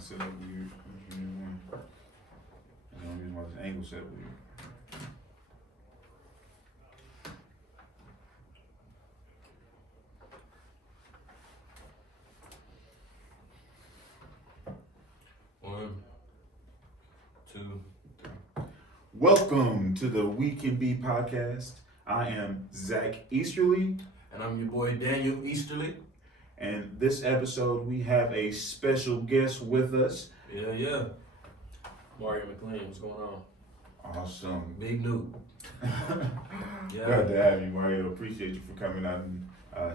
set up weird. That's really one. That's the only reason why this angle set weird. One, two. Welcome to the WeCannBe podcast. I am Zach Easterly. And I'm your boy Daniel Easterly. And this episode, we have a special guest with us. Yeah. Mario McLean, what's going on? Awesome. Big new. Yeah. Glad to have you, Mario. Appreciate you for coming out and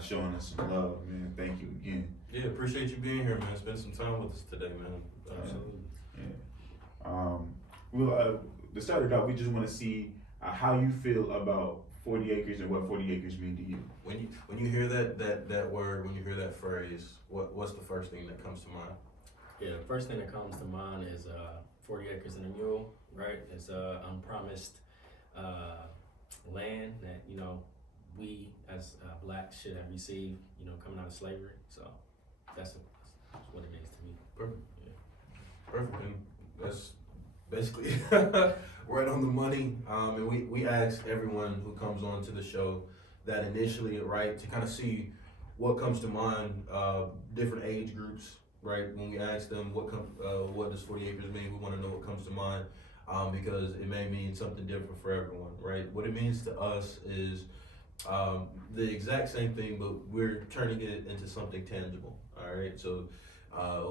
showing us some love, man. Thank you again. Yeah, appreciate you being here, man. Spend some time with us today, man. Absolutely. To start it out, we just want to see how you feel about 40 acres and what 40 acres mean to you. When you hear that word, when you hear that phrase, what's the first thing that comes to mind? Yeah, the first thing that comes to mind is 40 acres and a mule, right? It's unpromised land that, we as blacks should have received, coming out of slavery. So that's what it is to me. Perfect. Yeah. Perfect. And that's basically right on the money. And we ask everyone who comes on to the show that initially, right, to kind of see what comes to mind, different age groups, right? When we ask them what does 40 acres mean, we want to know what comes to mind, because it may mean something different for everyone, right? What it means to us is the exact same thing, but we're turning it into something tangible, all right? So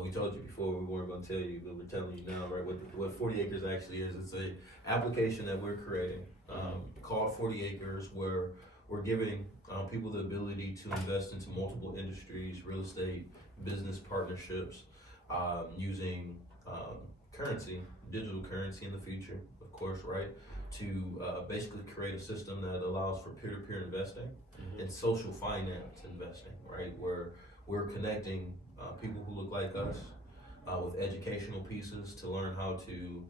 we told you before we weren't going to tell you, but we're telling you now, right? What 40 acres actually is, it's a application that we're creating called 40 acres, where we're giving people the ability to invest into multiple industries, real estate, business partnerships, using currency, digital currency in the future, of course, right? To basically create a system that allows for peer-to-peer investing and social finance investing, right? Where we're connecting people who look like us with educational pieces to learn how to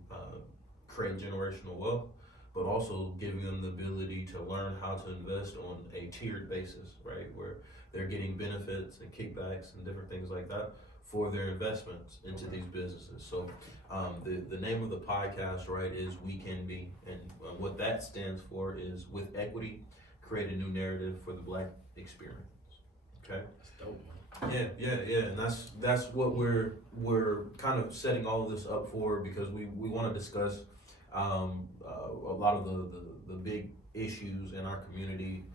create generational wealth, but also giving them the ability to learn how to invest on a tiered basis, right? Where they're getting benefits and kickbacks and different things like that for their investments into these businesses. So the name of the podcast, right, is WeCannBe, and what that stands for is with equity, create a new narrative for the Black experience. Okay. That's dope, man. Yeah, and that's what we're kind of setting all of this up for, because we want to discuss a lot of the big issues in our community,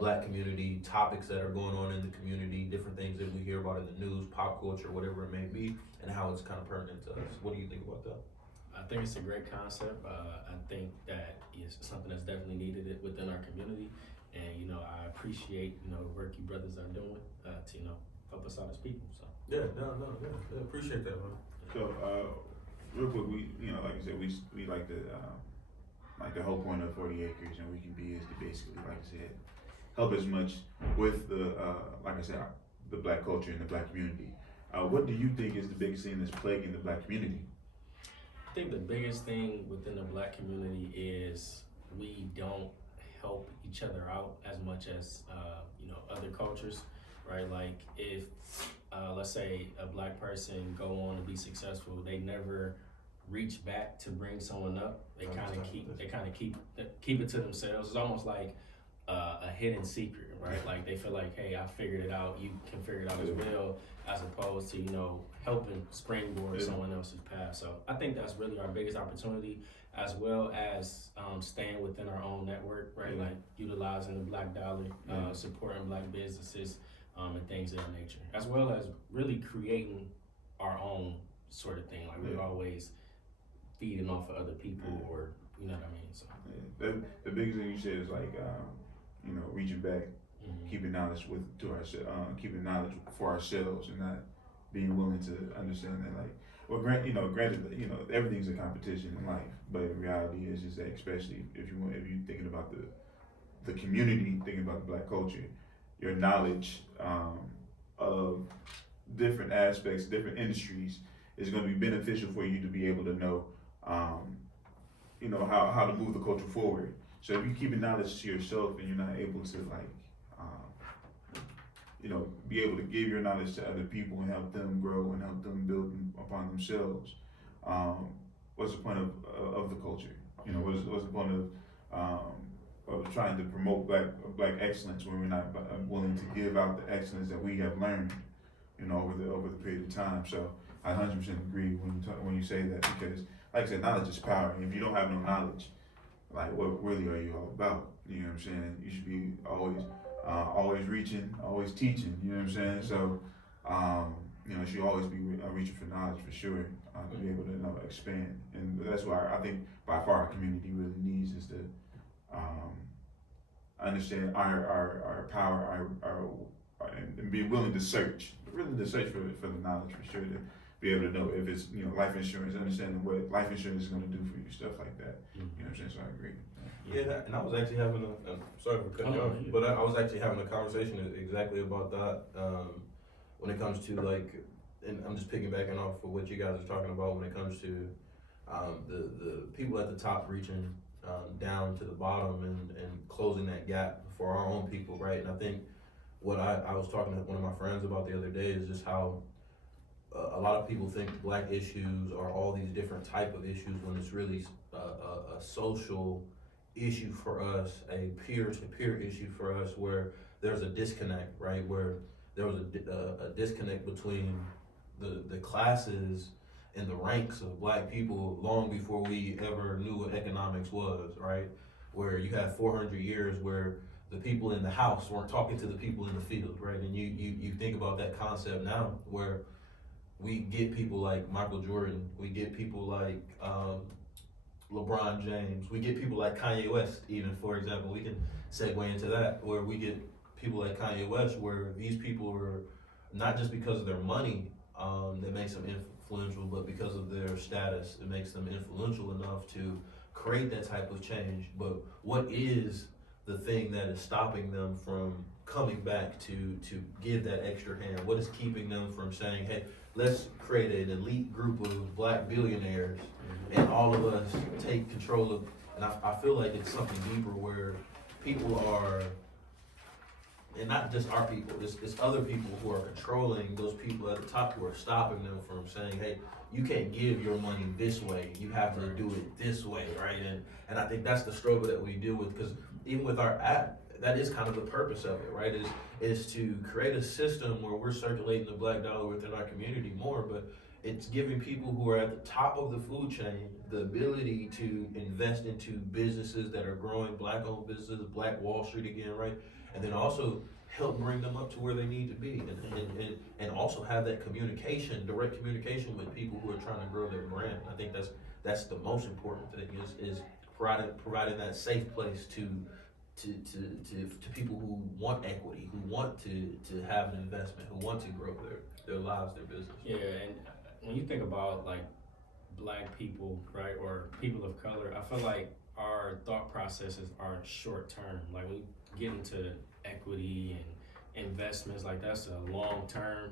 Black community, topics that are going on in the community, different things that we hear about in the news, pop culture, whatever it may be, and how it's kind of pertinent to us. What do you think about that? I think it's a great concept. I think that is something that's definitely needed within our community. And, I appreciate, the work you brothers are doing to, help us out as people. So Yeah, appreciate that, man. So, real quick, we, like I said, we like the whole point of 40 acres and WeCannBe is to basically, like I said, help as much with the, like I said, the Black culture and the Black community. What do you think is the biggest thing that's plaguing the Black community? I think the biggest thing within the Black community is we don't help each other out as much as other cultures, right? Like if let's say a Black person go on to be successful, they never reach back to bring someone up. They kind of keep it to themselves. It's almost like a hidden secret, right? Like they feel like, hey, I figured it out, you can figure it out as well, as opposed to helping springboard someone else's path. So I think that's really our biggest opportunity, as well as staying within our own network, right? Like utilizing the Black dollar, supporting Black businesses, and things of that nature, as well as really creating our own sort of thing. Like we're always feeding off of other people, or you know what I mean. So the biggest thing you said is like, reaching back, keeping knowledge to ourselves, keeping knowledge for ourselves, and not being willing to understand that, like, well, granted, everything's a competition in life, but the reality is that, especially if you're thinking about the community, thinking about the Black culture, your knowledge of different aspects, different industries is going to be beneficial for you to be able to know, how to move the culture forward. So if you keep knowledge to yourself and you're not able to be able to give your knowledge to other people and help them grow and help them build upon themselves. What's the point of the culture? What's the point of trying to promote black excellence when we're not willing to give out the excellence that we have learned, over the period of time. So I 100% agree when you say that, because, like I said, knowledge is power. If you don't have no knowledge, like, what really are you all about? You know what I'm saying? You should be always reaching, always teaching. You know what I'm saying? So, you should always be reaching for knowledge for sure, to be able to expand. And that's why I think by far our community really needs is to understand our power, and be willing to search, really to search for the knowledge for sure, to be able to know if it's life insurance, understanding what life insurance is going to do for you, stuff like that. You know what I'm saying? So I agree. Yeah, and I was actually having I'm sorry for cutting you off, but I was actually having a conversation exactly about that, when it comes to and I'm just piggybacking off of what you guys are talking about when it comes to the people at the top reaching down to the bottom and closing that gap for our own people, right? And I think what I was talking to one of my friends about the other day is just how a lot of people think black issues are all these different type of issues when it's really a social issue for us, a peer-to-peer issue for us, where there's a disconnect, right? Where there was a disconnect between the classes and the ranks of black people long before we ever knew what economics was, right? Where you have 400 years where the people in the house weren't talking to the people in the field, right? And you think about that concept now where we get people like Michael Jordan, we get people like LeBron James, we get people like Kanye West, even, for example. We can segue into that, where we get people like Kanye West, where these people are not just because of their money that makes them influential, but because of their status, it makes them influential enough to create that type of change. But what is the thing that is stopping them from coming back to give that extra hand? What is keeping them from saying, hey, let's create an elite group of black billionaires and all of us take control of, and I feel like it's something deeper where people are, and not just our people, it's other people who are controlling those people at the top, who are stopping them from saying, hey, you can't give your money this way, you have to do it this way, right? And I think that's the struggle that we deal with, because even with our app, that is kind of the purpose of it, right? Is to create a system where we're circulating the black dollar within our community more, but it's giving people who are at the top of the food chain the ability to invest into businesses that are growing, black-owned businesses, Black Wall Street again, right? And then also help bring them up to where they need to be, and also have that communication, direct communication with people who are trying to grow their brand. I think that's the most important thing is providing that safe place to people who want equity, who want to have an investment, who want to grow their lives, their business. Yeah, and when you think about like black people, right, or people of color, I feel like our thought processes are short term. Like we get into equity and investments, like that's a long term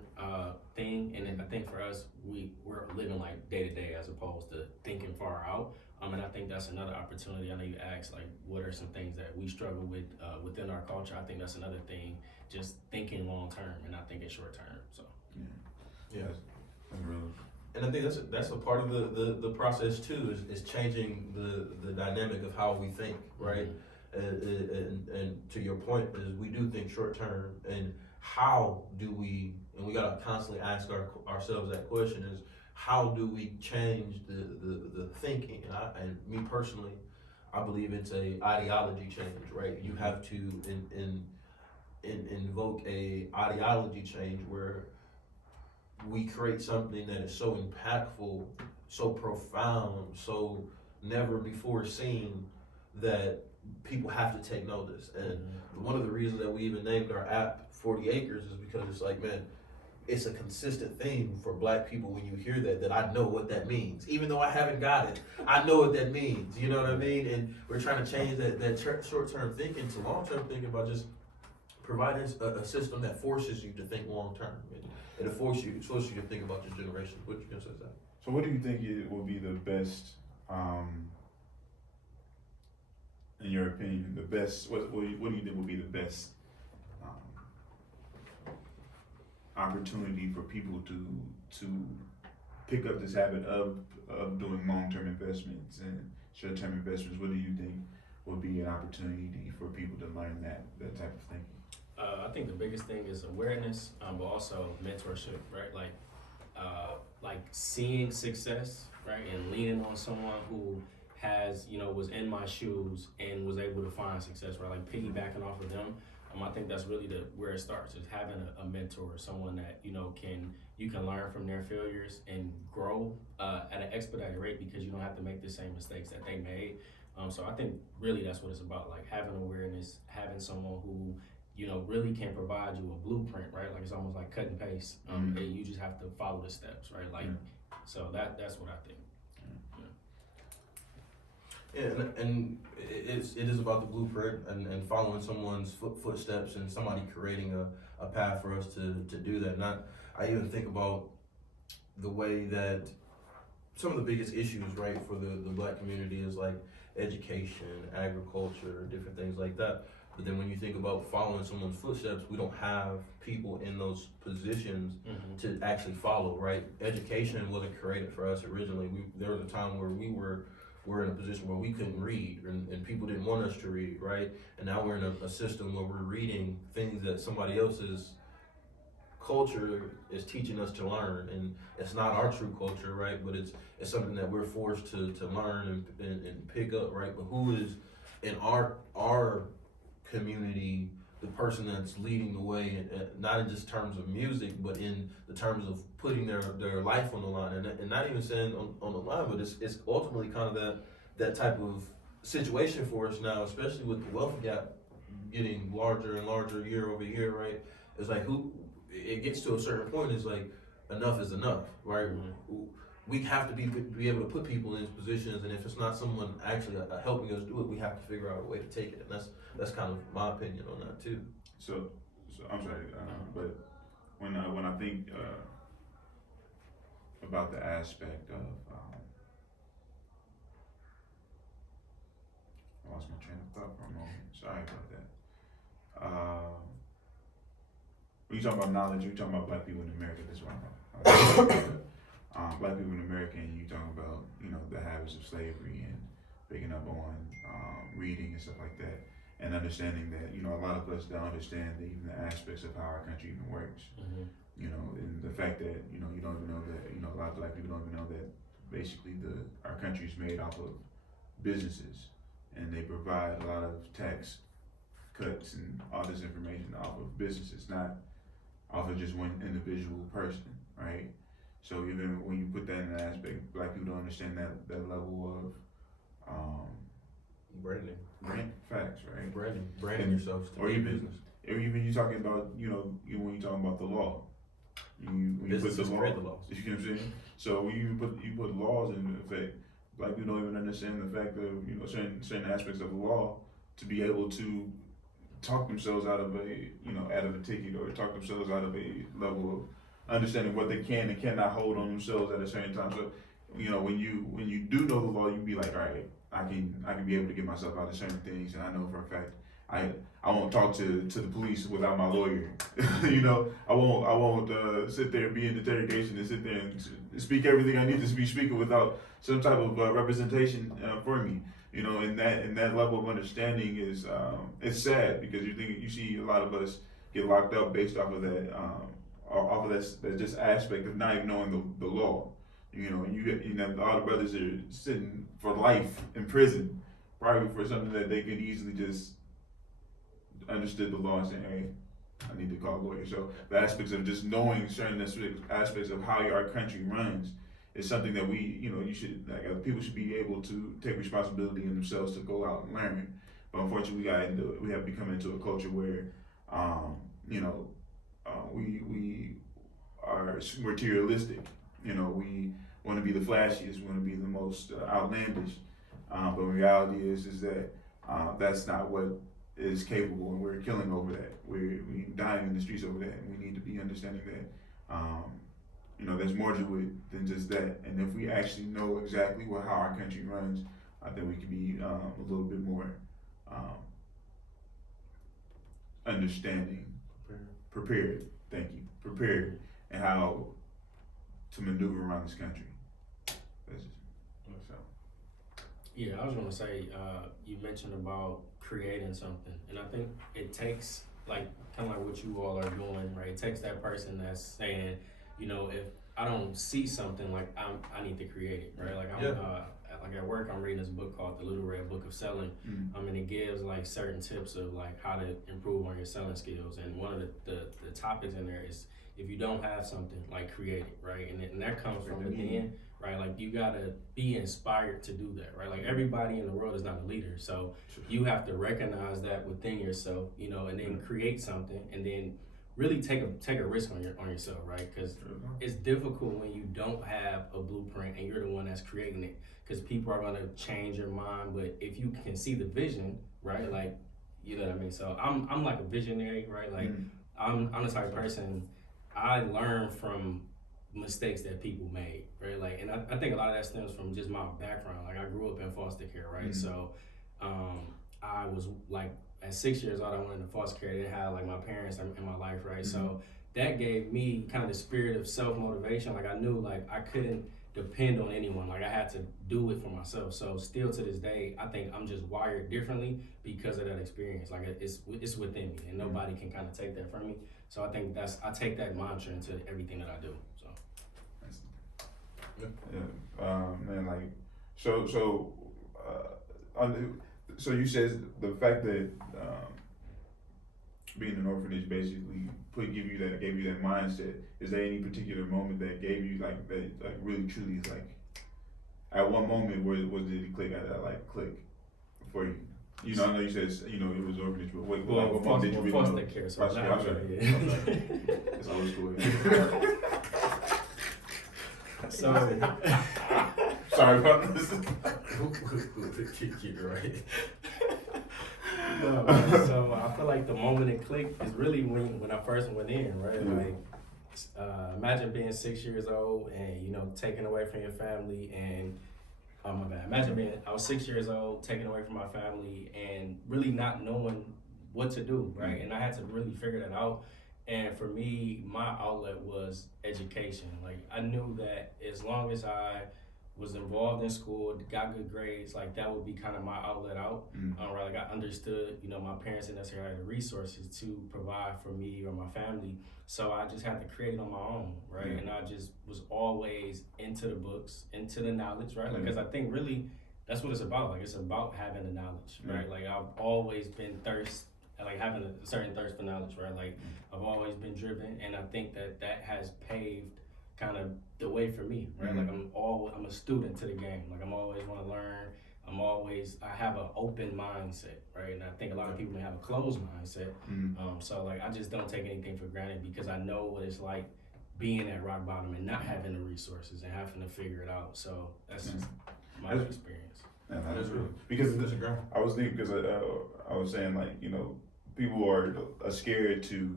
thing. And then I think for us, we're living like day to day as opposed to thinking far out. And I think that's another opportunity. I know you asked like what are some things that we struggle with within our culture. I think that's another thing, just thinking long term and not thinking short term. So yeah. And I think that's a part of the process too, is changing the dynamic of how we think, right? And to your point, is we do think short term, and how do we, and we gotta constantly ask ourselves that question, is how do we change the thinking? And me personally, I believe it's a ideology change, right? You have to invoke a ideology change where we create something that is so impactful, so profound, so never before seen, that people have to take notice. And one of the reasons that we even named our app 40 Acres is because it's like, man, it's a consistent theme for black people. When you hear that I know what that means. Even though I haven't got it, I know what that means. You know what I mean? And we're trying to change that short-term thinking to long-term thinking by just providing a system that forces you to think long-term. It'll force you to think about your generation. What you gonna say, Zach? So what do you think will be the best, in your opinion, the best, what do you think will be the best opportunity for people to pick up this habit of doing long-term investments and short-term investments, what do you think would be an opportunity for people to learn that type of thinking? I think the biggest thing is awareness, but also mentorship, right? Like seeing success, right, and leaning on someone who has, was in my shoes and was able to find success, right? Like piggybacking off of them. I think that's really where it starts, is having a mentor, someone that you can learn from their failures and grow at an expedited rate, because you don't have to make the same mistakes that they made. So I think really that's what it's about, like having awareness, having someone who really can provide you a blueprint, right? Like it's almost like cut and paste, and you just have to follow the steps, right? Like, so that's what I think. Yeah, and it is about the blueprint and following someone's footsteps, and somebody creating a path for us to do that. I even think about the way that some of the biggest issues, right, for the Black community is like education, agriculture, different things like that. But then when you think about following someone's footsteps, we don't have people in those positions to actually follow, right? Education wasn't created for us originally. There was a time where we were in a position where we couldn't read, and people didn't want us to read, right? And now we're in a system where we're reading things that somebody else's culture is teaching us to learn, and it's not our true culture, right? But it's something that we're forced to learn and pick up, right? But who is in our community the person that's leading the way, and not in just terms of music, but in the terms of putting their life on the line, and not even saying on the line, but it's ultimately kind of that type of situation for us now, especially with the wealth gap getting larger and larger year over year, right? It's like it gets to a certain point, it's like enough is enough, right? We have to be able to put people in these positions, and if it's not someone actually helping us do it, we have to figure out a way to take it, and that's kind of my opinion on that too. So I'm sorry, but when I think about the aspect of I lost my train of thought for a moment. Sorry about that. When you talk about knowledge, you're talking about Black people in America. That's what I'm talking about. Black people in America, and you talk about the habits of slavery and picking up on reading and stuff like that, and understanding that a lot of us don't understand even the aspects of how our country even works. And the fact that you don't even know that a lot of Black people don't even know that basically our country is made off of businesses, and they provide a lot of tax cuts and all this information off of businesses, not off of just one individual person, right? So even when you put that in an aspect, Black people don't understand that level of Branding. Facts, right? Branding yourself to business. Or even you talking about, when you're talking about the law. When you put the law, you know what I'm saying? So when you put laws in effect, Black people don't even understand the fact of certain aspects of the law to be able to talk themselves out of a ticket, or talk themselves out of a level of understanding what they can and cannot hold on themselves at a certain time. So when you do know the law, you be like, all right, I can be able to get myself out of certain things, and I know for a fact I won't talk to the police without my lawyer. I won't sit there and be in interrogation and sit there and speak everything I need to be speaking without some type of representation for me. And that level of understanding is it's sad, because you see a lot of us get locked up based off of that that just aspect of not even knowing the law. And you get a lot of brothers are sitting for life in prison, probably for something that they could easily just understood the law and saying, hey, I need to call a lawyer. So the aspects of just knowing certain aspects of how our country runs is something that people should be able to take responsibility in themselves to go out and learn. But unfortunately, we have become into a culture where, we are materialistic. We want to be the flashiest, we want to be the most outlandish. But the reality is that that's not what is capable, and we're killing over that. We're dying in the streets over that, and we need to be understanding that there's more to it than just that. And if we actually know exactly how our country runs, I think we can be a little bit more understanding, prepared. thank you, prepared, and how to maneuver around this country. That's just, so. Yeah, I was gonna say, you mentioned about creating something, and I think it takes like kind of like what you all are doing, right? It takes that person that's saying, you know, if I don't see something, like I need to create it, right? Like like at work, I'm reading this book called The Little Red Book of Selling. And it gives like certain tips of like how to improve on your selling skills. And one of the topics in there is if you don't have something, like create it, right? And that comes from within, right? Like you gotta be inspired to do that, right? Like everybody in the world is not a leader, so you have to recognize that within yourself, you know, and then create something, and then really take a risk on yourself, right? Because it's difficult when you don't have a blueprint and you're the one that's creating it, because people are gonna change your mind. But if you can see the vision, right, like, you know what I mean. So I'm like a visionary, right? Like I'm the type of person, I learn from mistakes that people made, right? Like, and I think a lot of that stems from just my background. Like I grew up in foster care, right? So I was like, at 6 years old, I went into foster care. I didn't have like my parents in my life, right? So that gave me kind of the spirit of self-motivation. Like I knew like I couldn't depend on anyone. Like I had to do it for myself. So still to this day, I think I'm just wired differently because of that experience. Like it's within me, and nobody can kind of take that from me. So I think I take that mantra into everything that I do. So. Man, like, so you said the fact that being an orphanage basically gave you that mindset. Is there any particular moment that gave you like that, like really truly like, at one moment where did it click at that like click for you? You know, I know you said, you know, it was orphanage, but what moment did you really know? Foster care. So Foster care, I'm sorry. It's old school. So, sorry about this. Right. No, so I feel like the moment it clicked is really when I first went in, right? Like, imagine being 6 years old and, you know, taken away from your family and, oh my bad, I was 6 years old, taken away from my family and really not knowing what to do, right? And I had to really figure that out. And for me, my outlet was education. Like I knew that as long as I was involved in school, got good grades, like that would be kind of my outlet out. Right? Like I understood, you know, my parents didn't necessarily have the resources to provide for me or my family. So I just had to create it on my own, right? And I just was always into the books, into the knowledge, right? Because I think really that's what it's about. Like it's about having the knowledge, right? Like I've always been having a certain thirst for knowledge, right? Like I've always been driven, and I think that has paved kind of the way for me, right? Like I'm a student to the game. Like I'm always want to learn. I have an open mindset, right? And I think a lot of people may have a closed mindset. So like I just don't take anything for granted because I know what it's like being at rock bottom and not having the resources and having to figure it out. So that's just my experience. Yeah, that's real. Because I was thinking, because I was saying, like, you know, people are scared to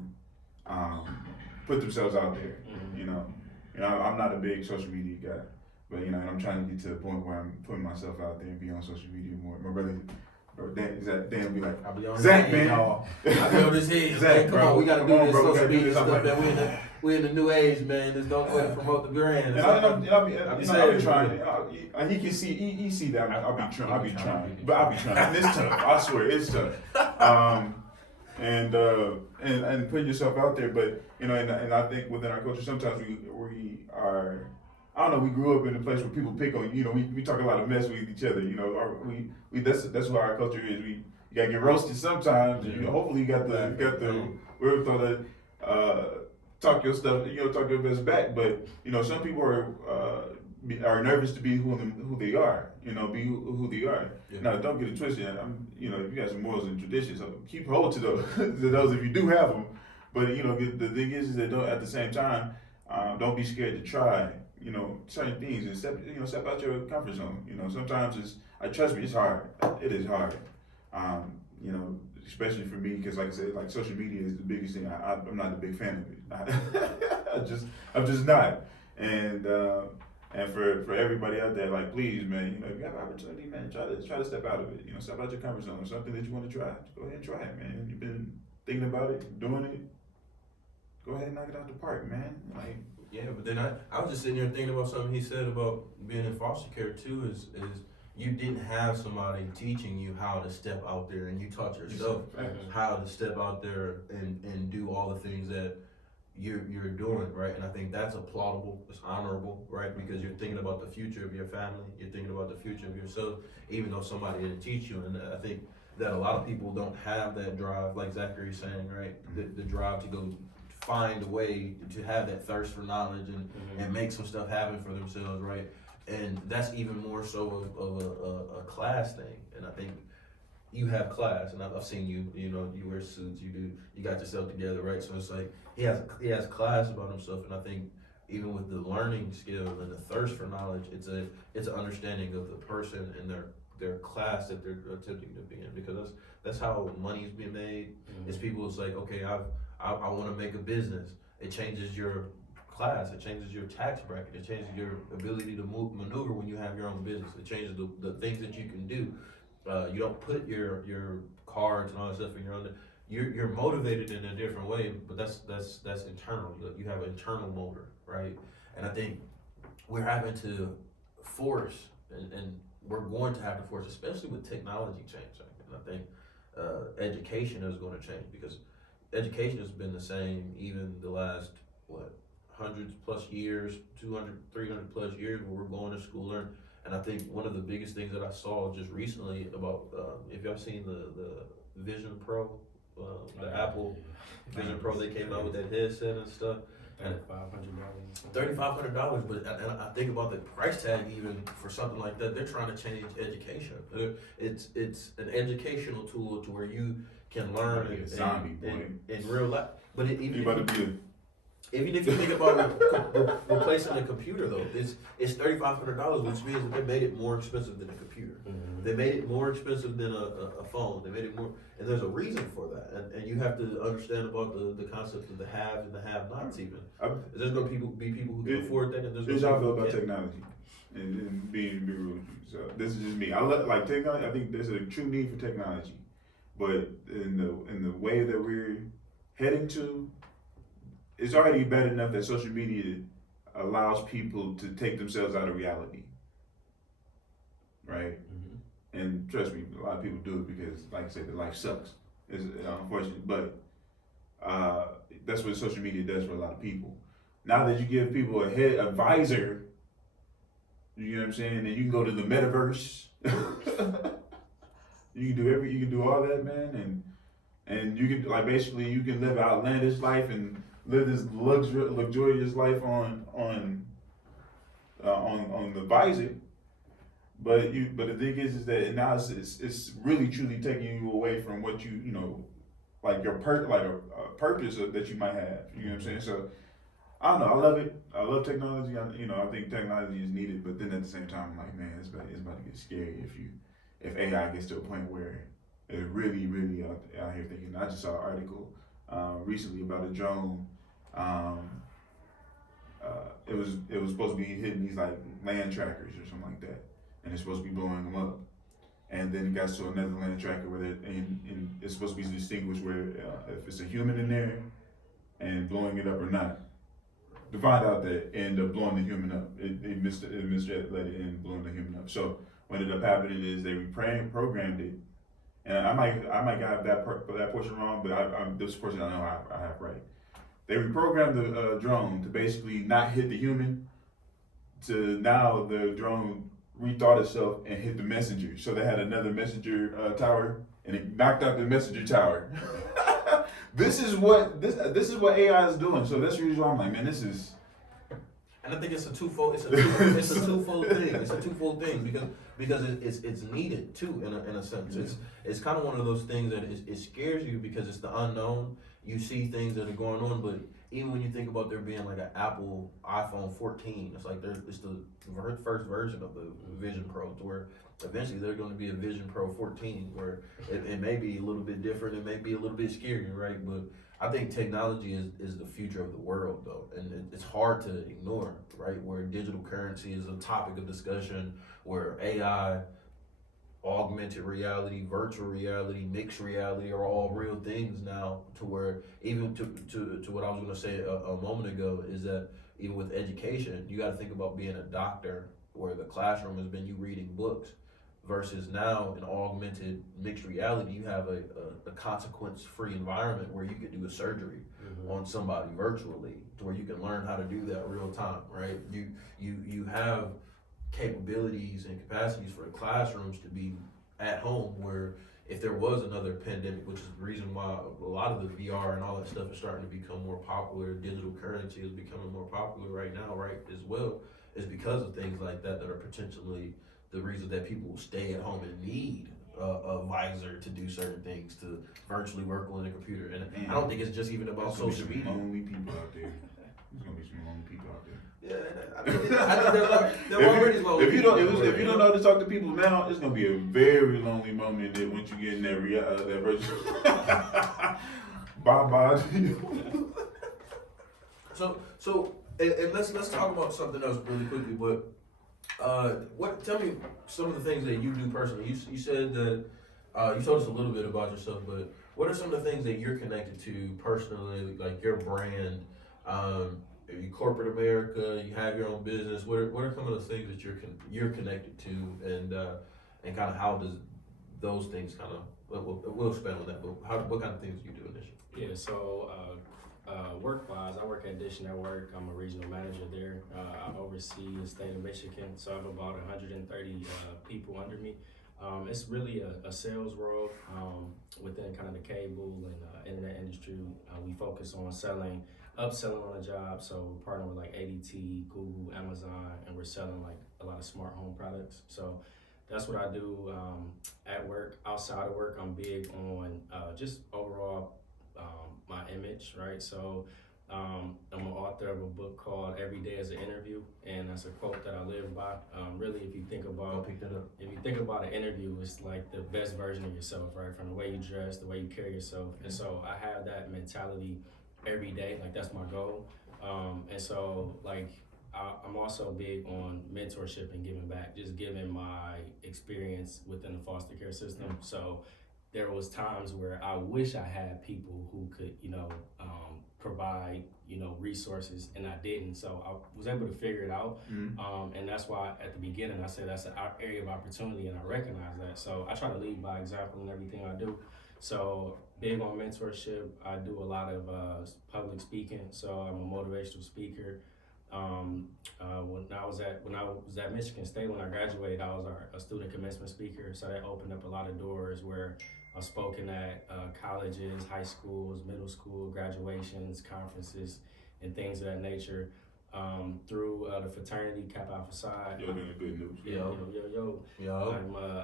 put themselves out there. You know, I'm not a big social media guy, but you know, and I'm trying to get to the point where I'm putting myself out there and be on social media more. My brother, Dan be like, I'll be on Zach, this head, man, y'all. I'll be on this head. Zach, Man, come on, we gotta do this bro, social media stuff, like, man. We in the new age, man. Just don't go ahead and promote the brand. And I'll be trying. He can see, he see that I'll be trying, but I'll be trying. And it's tough. I swear, it's tough. And putting yourself out there, but you know, and I think within our culture, sometimes we are. I don't know. We grew up in a place where people pick on. You know, we talk a lot of mess with each other. You know, that's what our culture is. You gotta get roasted sometimes. And, you know, hopefully you got the wherewithal to talk your stuff. You know, talk your best back. But you know, some people are nervous to be who they are. You know, be who they are. Yeah. Now, don't get it twisted. You know, if you got some morals and traditions, so keep hold to those. To those if you do have them. But you know, the thing is that at the same time, don't be scared to try. You know, certain things and step out your comfort zone. You know, sometimes trust me, it's hard. It is hard. You know, especially for me, because like I said, like social media is the biggest thing. I'm not a big fan of it. I'm just not. And for everybody out there, like, please, man, you know, if you have an opportunity, man, try to step out of it. You know, step out your comfort zone. Something that you want to try, go ahead and try it, man. You've been thinking about it, doing it, go ahead and knock it out the park, man. Like, Yeah, but then I was just sitting here thinking about something he said about being in foster care too. Is you didn't have somebody teaching you how to step out there, and you taught yourself how to step out there and do all the things that you're doing, right? And I think that's applaudable, it's honorable, right? Because you're thinking about the future of your family, you're thinking about the future of yourself, even though somebody didn't teach you. And I think that a lot of people don't have that drive, like Zachary's saying, right? The drive to go find a way to have that thirst for knowledge and make some stuff happen for themselves, right? And that's even more so of a class thing. And I think you have class, and I've seen you, you know, you wear suits, you got yourself together, right? So it's like he has class about himself, and I think even with the learning skill and the thirst for knowledge, it's an understanding of the person and their class that they're attempting to be in, because that's how money's being made. It's people. It's like, okay, I want to make a business. It changes your class. It changes your tax bracket. It changes your ability to maneuver when you have your own business. It changes the things that you can do. You don't put your cards and all that stuff in your own. You're motivated in a different way, but that's internal. You have an internal motor, right? And I think we're having to force, and we're going to have to force, especially with technology changing. And I think education is going to change, because education has been the same even the last, hundreds plus years, 200, 300 plus years, where we're going to school learn. And I think one of the biggest things that I saw just recently about, if y'all seen the Vision Pro, the Apple Vision Pro, they came out with that headset and stuff. $3,500. But and I think about the price tag even for something like that. They're trying to change education. It's an educational tool to where you can learn in real life. But even if you think about replacing a computer, though, it's $3,500, which means that they made it more expensive than a computer. They made it more expensive than a phone. They made it more, and there's a reason for that. And you have to understand about the concept of the haves and the have-nots. Even there's going to be people who can afford that, and there's going to be how I feel about technology and being real with you. So this is just me. I like technology. I think there's a true need for technology, but in the way that we're heading to, it's already bad enough that social media allows people to take themselves out of reality, right? And trust me, a lot of people do it because, like I said, their life sucks. It's unfortunate, but that's what social media does for a lot of people. Now that you give people a visor, you know what I'm saying, and you can go to the metaverse, you can do all that, man, and you can basically you can live an outlandish life and live this luxurious life on the visor, but the thing is that now it's really truly taking you away from what you know, like your a purpose that you might have. You know what I'm saying? So I don't know. I love it. I love technology. I think technology is needed, but then at the same time, I'm like, man, it's about to get scary if AI gets to a point where it's really out here thinking. I just saw an article recently about a drone. It was supposed to be hitting these like land trackers or something like that, and it's supposed to be blowing them up. And then it got to another land tracker where and it's supposed to be distinguished where if it's a human in there and blowing it up or not. To find out that it ended up blowing the human up. It misled it and blowing the human up. So what ended up happening is they reprogrammed it. And I might have that portion wrong, but this portion I know I have right. They reprogrammed the drone to basically not hit the human. To now the drone rethought itself and hit the messenger. So they had another messenger tower, and it knocked out the messenger tower. This is what AI is doing. So that's the reason why I'm like, man, this is. And I think it's a twofold. It's a twofold thing. It's a twofold thing because it's needed too in a sense. It's kind of one of those things that it scares you because it's the unknown. You see things that are going on, but even when you think about there being like an Apple iPhone 14, it's like it's the first version of the Vision Pro, to where eventually there's going to be a Vision Pro 14, where it may be a little bit different, it may be a little bit scarier, right? But I think technology is the future of the world, though, and it's hard to ignore, right? Where digital currency is a topic of discussion, where AI augmented reality, virtual reality, mixed reality are all real things now, to where even to what I was going to say a moment ago is that even with education, you got to think about being a doctor, where the classroom has been you reading books, versus now in augmented mixed reality, you have a consequence-free environment where you could do a surgery on somebody virtually, to where you can learn how to do that real time, right? You have capabilities and capacities for the classrooms to be at home, where if there was another pandemic, which is the reason why a lot of the VR and all that stuff is starting to become more popular, digital currency is becoming more popular right now, right, as well, is because of things like that that are potentially the reason that people will stay at home and need a visor to do certain things, to virtually work on a computer. And I don't think it's just even about social media. Lonely people out there. There's gonna be some lonely people out there. Yeah, I think there already lonely. If you don't know to talk to people now, it's gonna be a very lonely moment that once you get in that virtual. Bye. So and let's talk about something else really quickly. But tell me some of the things that you do personally. You said that you told us a little bit about yourself, but what are some of the things that you're connected to personally, like your brand? You corporate America, you have your own business. What are some of the things that you're connected to, and kind of how does those things kind of we'll expand on that, but what kind of things do you do initially? Yeah, so work-wise, I work at Dish Network. I'm a regional manager there. I oversee the state of Michigan, so I have about 130 people under me. It's really a sales role within kind of the cable and internet industry. We focus on upselling on a job. So we partner with like ADT, Google, Amazon, and we're selling like a lot of smart home products. So that's what I do at work. Outside of work, I'm big on just overall my image, right? So I'm an author of a book called Every Day is an Interview, and that's a quote that I live by. Really, if you think about an interview, it's like the best version of yourself, right? From the way you dress, the way you carry yourself. And so I have that mentality every day, like that's my goal. And so like I'm also big on mentorship and giving back, just giving my experience within the foster care system. So there was times where I wish I had people who could, provide, resources, and I didn't. So I was able to figure it out. And that's why at the beginning I said that's an area of opportunity, and I recognize that. So I try to lead by example in everything I do. So big on mentorship. I do a lot of public speaking. So I'm a motivational speaker. When I was at Michigan State, when I graduated, I was a student commencement speaker. So that opened up a lot of doors where I've spoken at colleges, high schools, middle school, graduations, conferences, and things of that nature. Through the fraternity, Kappa Alpha Psi. You're doing good news. Yo.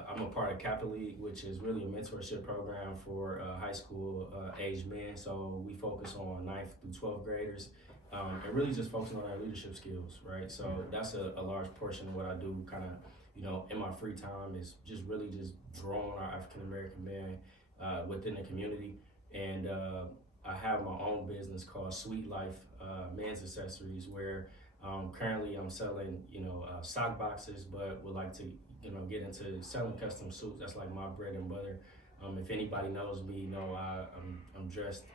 I'm a part of Kappa League, which is really a mentorship program for high school age men. So we focus on 9th through 12th graders, and really just focusing on our leadership skills, right? So that's a large portion of what I do, kind of, in my free time, is just really just drawing our African American men within the community. And I have my own business called Sweet Life Men's Accessories, where currently I'm selling, sock boxes, but would like to, get into selling custom suits. That's like my bread and butter. If anybody knows me, I'm dressed.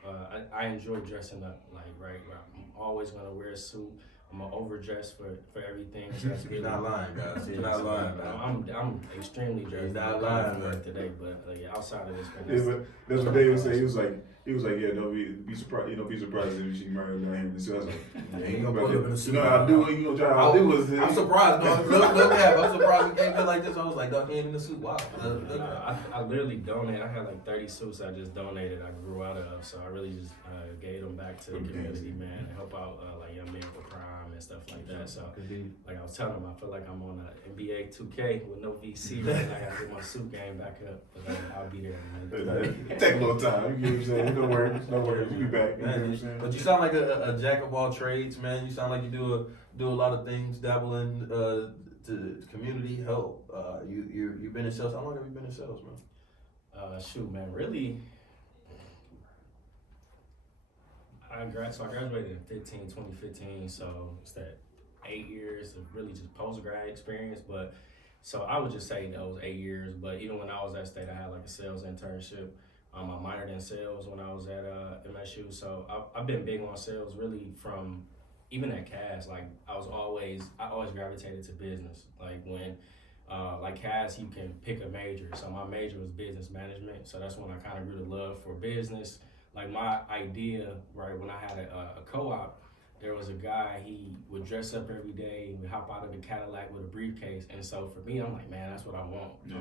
I enjoy dressing up, like right. I'm always gonna wear a suit. I'm gonna overdress for everything. So that's He's not lying, guys. He's not lying, man. I'm extremely dressed. He's not lying, man. Today, but outside of this, but that's what Dave was saying. He was like, yeah, don't be surprised. Don't be surprised if she married him. So I was like, yeah, you gonna put him in a suit? I do. You gonna try to outdo us? I'm surprised. No, look at. I'm surprised he came in like this. I was like, dog, he ain't in the suit. Wow. I literally donated. I had like 30 suits I just donated. I grew out of, so I really just gave them back to the community, man, and help out like young men for crime and stuff like that. So, like I was telling him, I feel like I'm on a NBA 2K with no VC, right? And I gotta get my suit game back up, but I'll be there in a minute. Take a little time. You know what I'm saying? No worries. You be back. You know what I'm saying? But you sound like a jack of all trades, man. You sound like you do a lot of things, dabble in to community help. You've been in sales. How long have you been in sales, man? Shoot, man, really. I graduated in 2015, so it's that 8 years of really just post-grad experience. But So I would just say those 8 years. But even when I was at State, I had like a sales internship. I minored in sales when I was at MSU. So I've been big on sales really from even at Cass. Like I always gravitated to business. Like when like Cass, you can pick a major. So my major was business management. So that's when I kind of grew the love for business. Like my idea, right, when I had a co-op, there was a guy, he would dress up every day, and would hop out of the Cadillac with a briefcase. And so for me, I'm like, man, that's what I want. Yeah.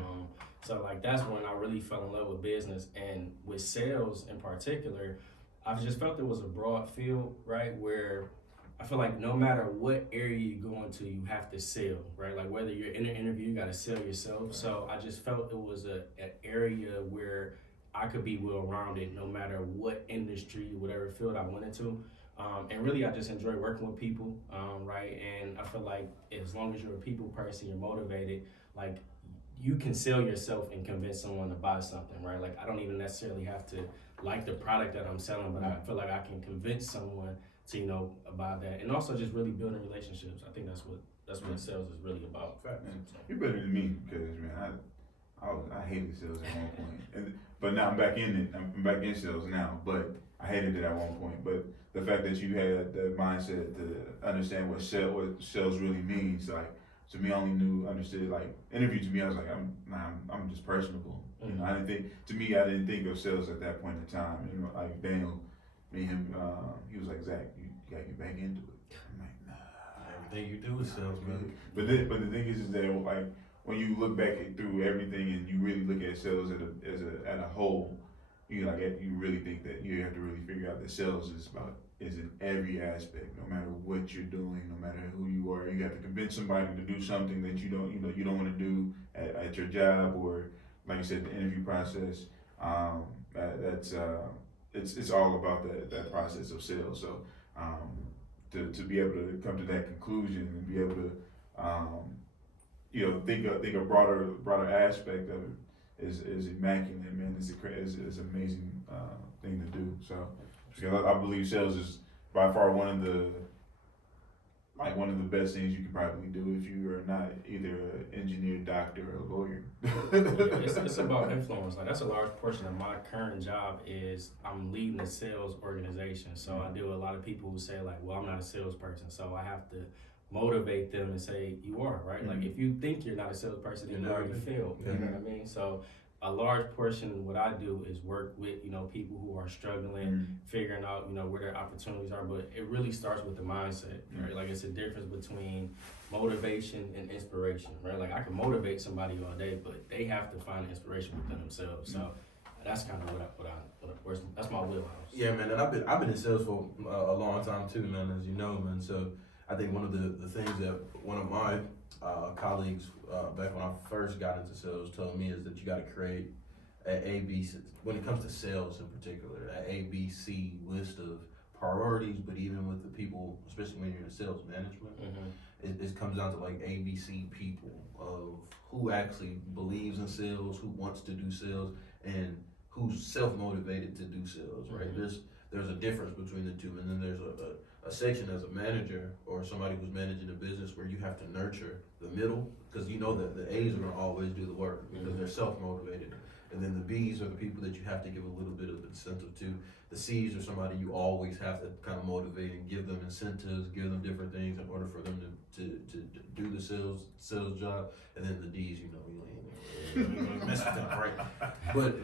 So like that's when I really fell in love with business and with sales in particular. I just felt there was a broad field, right, where I feel like no matter what area you go into, you have to sell, right? Like whether you're in an interview, you got to sell yourself. So I just felt it was an area where I could be well-rounded no matter what industry, whatever field I went into. And really, I just enjoy working with people, right? And I feel like as long as you're a people person, you're motivated, like you can sell yourself and convince someone to buy something, right? Like I don't even necessarily have to like the product that I'm selling, but I feel like I can convince someone to, buy that. And also just really building relationships. I think that's what sales is really about. You're better than me because, man, I hated sales at one point. But now I'm back in it. I'm back in sales now, but I hated it at one point. But the fact that you had that mindset to understand what sales really means, like, to me, I only understood, like, interview to me, I was like, I'm just personable. Mm-hmm. I didn't think of sales at that point in time. Like Daniel, me and him, he was like, Zach, you gotta get back into it. I'm like, nah. Everything you do is sales, man. But the thing is that, like, when you look back through everything and you really look at sales at a whole, you really think that you have to really figure out that sales is in every aspect, no matter what you're doing, no matter who you are. You have to convince somebody to do something that you don't want to do at your job, or like you said, the interview process. It's all about that process of sales. So to be able to come to that conclusion and be able to think a broader aspect of it is immaculate, man. It's an amazing thing to do. So because I believe sales is by far one of the best things you can probably do if you are not either an engineer, doctor, or lawyer. It's about influence. Like that's a large portion of my current job is I'm leading a sales organization. So I deal with a lot of people who say like, well, I'm not a salesperson, so I have to motivate them and say, you are, right? Mm-hmm. Like if you think you're not a salesperson, then you already failed. You know what I mean? So a large portion of what I do is work with, people who are struggling, figuring out, where their opportunities are. But it really starts with the mindset, right? Like it's a difference between motivation and inspiration, right? Like I can motivate somebody all day, but they have to find inspiration within themselves. So that's kind of that's my wheelhouse. Yeah, man. And I've been in sales for a long time too, man. As you know, man. So I think one of the things that one of my colleagues back when I first got into sales told me is that you got to create an ABC, when it comes to sales in particular, an ABC list of priorities, but even with the people, especially when you're in sales management, it comes down to like ABC people of who actually believes in sales, who wants to do sales, and who's self-motivated to do sales, right? There's a difference between the two, and then there's a section as a manager or somebody who's managing a business where you have to nurture the middle, because you know that the A's are going to always do the work because they're self-motivated. And then the B's are the people that you have to give a little bit of incentive to. The C's are somebody you always have to kind of motivate and give them incentives, give them different things in order for them to do the sales job. And then the D's, you ain't mess with them, right?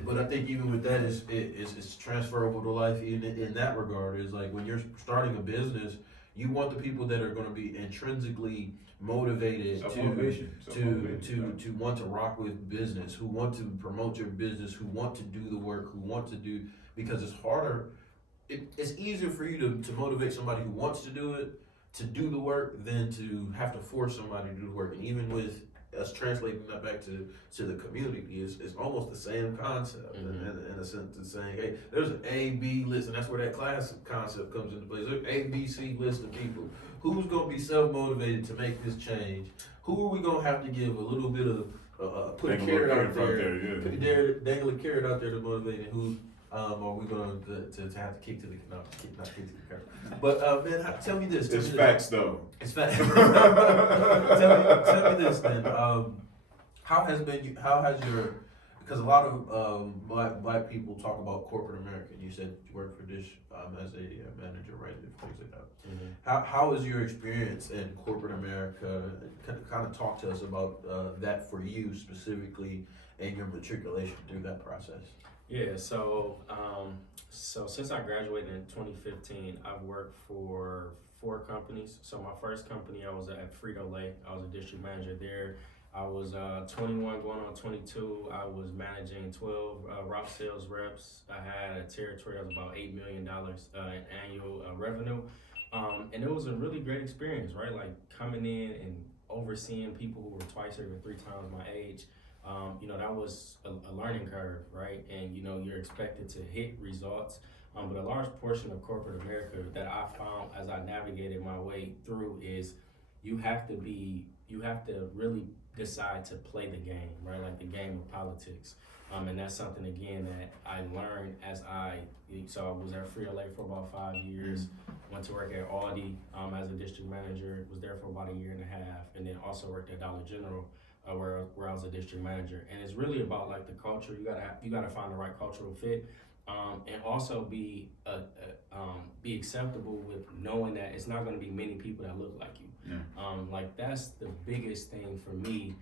But I think even with that, it's transferable to life. Even in that regard, is like when you're starting a business, you want the people that are going to be intrinsically motivated to want to rock with business, who want to promote your business, who want to do the work, who want to do, because it's harder. It's easier for you to motivate somebody who wants to do it, to do the work, than to have to force somebody to do the work. And even with us translating that back to the community, it's almost the same concept in a sense of saying, hey, there's an A, B list, and that's where that class concept comes into play. There's an A, B, C list of people. Who's going to be self-motivated to make this change? Who are we going to have to give a little bit of put a carrot out there, dangle a carrot out there to motivate, and who are we going to have to kick to the not kick to the carrot? But man, tell me this. It's facts though. It's facts. Tell me this then. How has your, because a lot of black people talk about corporate America. You said you work for Dish as a manager, right? Things like that. Mm-hmm. How is your experience in corporate America? Kind of talk to us about that for you specifically and your matriculation through that process. Yeah, so since I graduated in 2015, I've worked for 4 companies. So my first company, I was at Frito-Lay. I was a district manager there. I was 21 going on 22. I was managing 12 route sales reps. I had a territory of about $8 million in annual revenue. And it was a really great experience, right? Like coming in and overseeing people who were twice or even 3 times my age. That was a learning curve, right? And, you're expected to hit results. But a large portion of corporate America that I found as I navigated my way through is you have to really decide to play the game, right? Like the game of politics. And that's something, again, that I learned so I was at Frito-Lay for about 5 years, went to work at Aldi as a district manager, was there for about 1.5 years, and then also worked at Dollar General where I was a district manager. And it's really about like the culture. You gotta find the right cultural fit, and also be acceptable with knowing that it's not going to be many people that look like you. Like that's the biggest thing for me.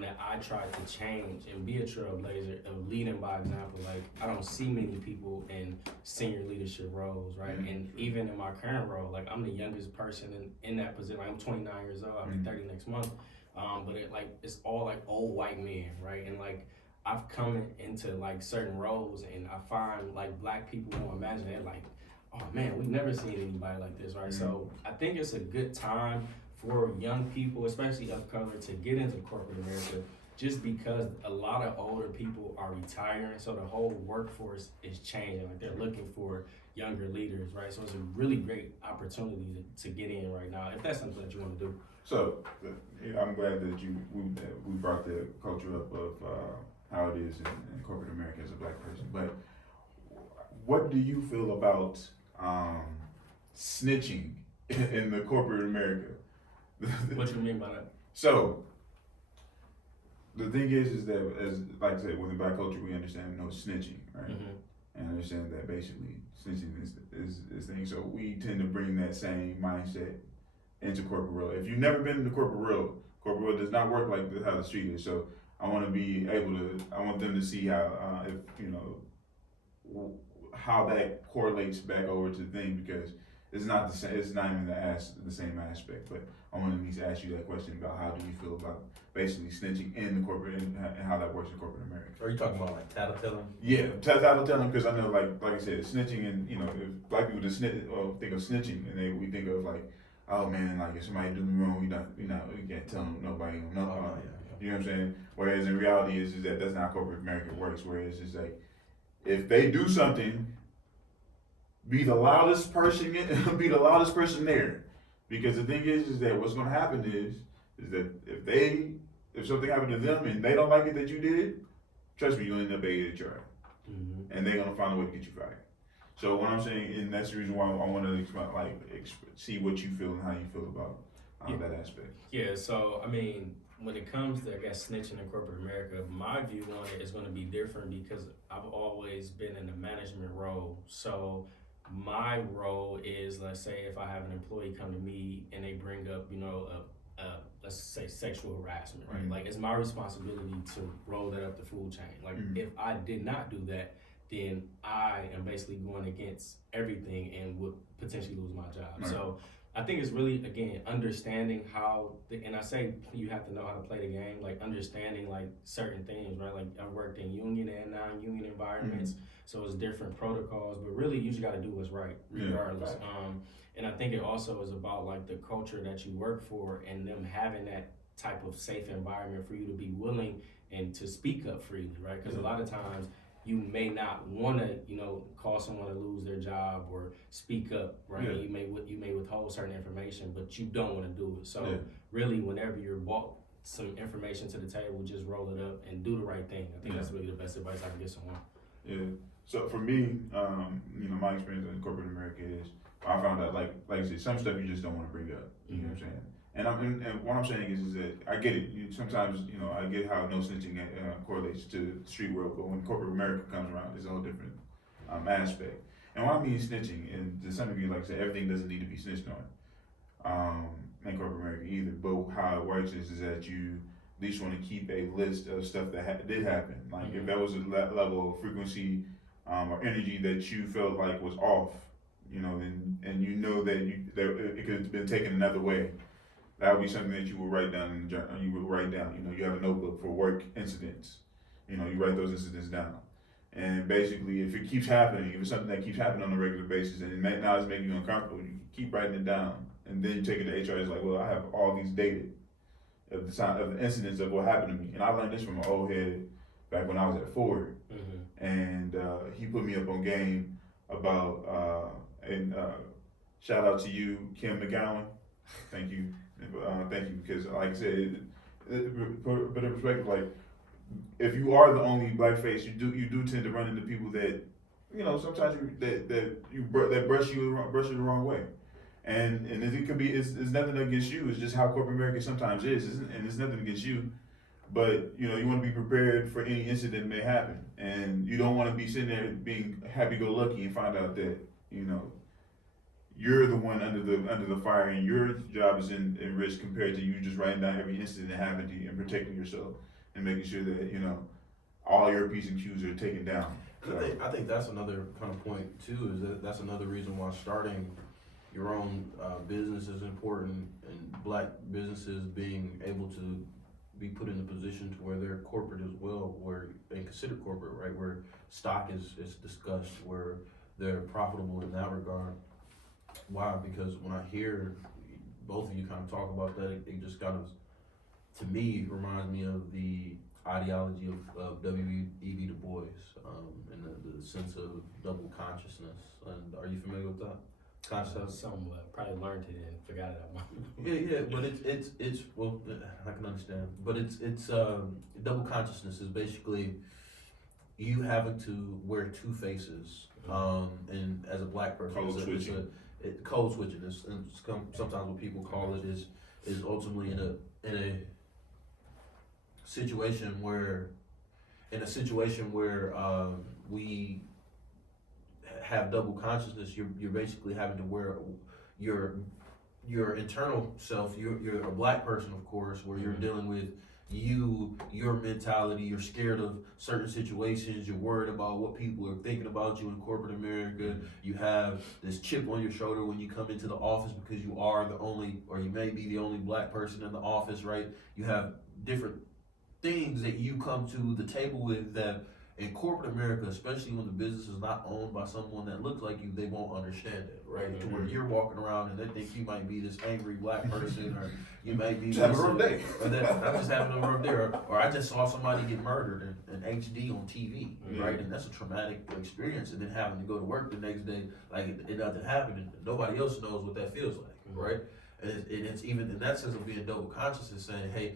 That I tried to change and be a trailblazer of leading by example. Like I don't see many people in senior leadership roles, right? And even in my current role, like I'm the youngest person in that position. I'm 29 years old. I'll be 30 next month. But it's all like old white men, right? And like I've come into like certain roles and I find like black people won't imagine, they're like, oh man, we've never seen anybody like this, right? So I think it's a good time for young people, especially of color, to get into corporate America, just because a lot of older people are retiring, so the whole workforce is changing. Like they're looking for younger leaders, right? So it's a really great opportunity to get in right now, if that's something that you want to do. So I'm glad that we brought the culture up of how it is in corporate America as a black person. But what do you feel about snitching in the corporate America? What do you mean by that? So the thing is that, as like I said, with the black culture, we understand snitching, right? And understand that basically snitching is thing. So we tend to bring that same mindset into corporate world. If you've never been in the corporate world does not work like how the street is. So I want them to see how how that correlates back over to the thing, because it's not the same. It's not even the same aspect. But I want to at least ask you that question about how do you feel about basically snitching in the corporate and how that works in corporate America. Are you talking about like tattletelling? Yeah, tattletelling, because I know like I said, snitching, and if black people just think of snitching and we think of like, oh man, like if somebody do me wrong, we can't tell them, nobody You know what I'm saying? Whereas in reality is that that's not how corporate America works. Whereas it's like, if they do something, be the loudest person there. Because the thing is that what's gonna happen is that if something happened to them and they don't like it that you did, trust me, you'll end up at HR. And they're gonna find a way to get you fired. So what I'm saying, and that's the reason why I want to see what you feel and how you feel about that aspect. Yeah, so I mean, when it comes to, I guess, snitching in corporate America, my view on it is going to be different because I've always been in a management role. So my role is, let's say if I have an employee come to me and they bring up, let's say sexual harassment, right? Like it's my responsibility to roll that up the food chain. Like if I did not do that, then I am basically going against everything and would potentially lose my job. Right. So I think it's really, again, understanding and I say you have to know how to play the game, like understanding like certain things, right? Like I've worked in union and non-union environments, so it's different protocols, but really you just got to do what's right regardless. And I think it also is about like the culture that you work for and them having that type of safe environment for you to be willing and to speak up freely, right? Because a lot of times you may not want to, cause someone to lose their job or speak up, right? Yeah. You may withhold certain information, but you don't want to do it. So really, whenever you're brought some information to the table, just roll it up and do the right thing. I think that's really the best advice I can give someone. Yeah. So for me, my experience in corporate America is I found out like I said, some stuff you just don't want to bring up. You know what I'm saying? And what I'm saying is that I get it. Sometimes, I get how no snitching correlates to the street world, but when corporate America comes around, it's a whole different aspect. And what I mean snitching, and to some degree, like I said, everything doesn't need to be snitched on in corporate America either. But how it works is that you at least want to keep a list of stuff that did happen. Like if that was a level of frequency or energy that you felt like was off, and you know that it could have been taken another way. That would be something that you would write down in the journal. You would write down. You have a notebook for work incidents. You write those incidents down. And basically, if it keeps happening, if it's something that keeps happening on a regular basis, and now it's making you uncomfortable, you keep writing it down, and then you take it to HR. It's like, well, I have all these data of the time of the incidents of what happened to me, and I learned this from an old head back when I was at Ford, and he put me up on game about and shout out to you, Kim McGowan. Thank you. Thank you, because like I said, put a bit of perspective, like if you are the only black face, you do tend to run into people that sometimes that brush you the wrong way, and it could be it's nothing against you. It's just how corporate America sometimes is, and it's nothing against you, but you want to be prepared for any incident that may happen, and you don't want to be sitting there being happy-go-lucky and find out that you're the one under the fire, and your job is in risk compared to you just writing down every incident that happened to you and protecting yourself and making sure that all your P's and Q's are taken down. So, I think that's another kind of point too. Is that's another reason why starting your own business is important, and black businesses being able to be put in a position to where they're corporate as well, and considered corporate, right? Where stock is discussed, where they're profitable in that regard. Why? Because when I hear both of you kind of talk about that, it just kind of, to me, reminds me of the ideology of W.E.B. Du Bois, and the sense of double consciousness. And are you familiar with that concept? Some probably learned it and forgot it. Yeah, but it's well, I can understand. But it's double consciousness is basically you having to wear two faces. And as a black person, code switching. Code switching is sometimes what people call it is ultimately in a situation where we have double consciousness. You're basically having to wear your internal self. You're a black person, of course, where you're dealing with your mentality. You're scared of certain situations. You're worried about what people are thinking about you in corporate America. You have this chip on your shoulder when you come into the office because you are the only, or you may be the only black person in the office, right? You have different things that you come to the table with that in corporate America, especially when the business is not owned by someone that looks like you, they won't understand it, right? To where you're walking around and they think you might be this angry black person, or you may be just having a rough day, or that I'm just having a rough day, or I just saw somebody get murdered in HD on TV, right? And that's a traumatic experience, and then having to go to work the next day like it nothing happened, and nobody else knows what that feels like, right? And it's even in that sense of being double conscious and saying, hey,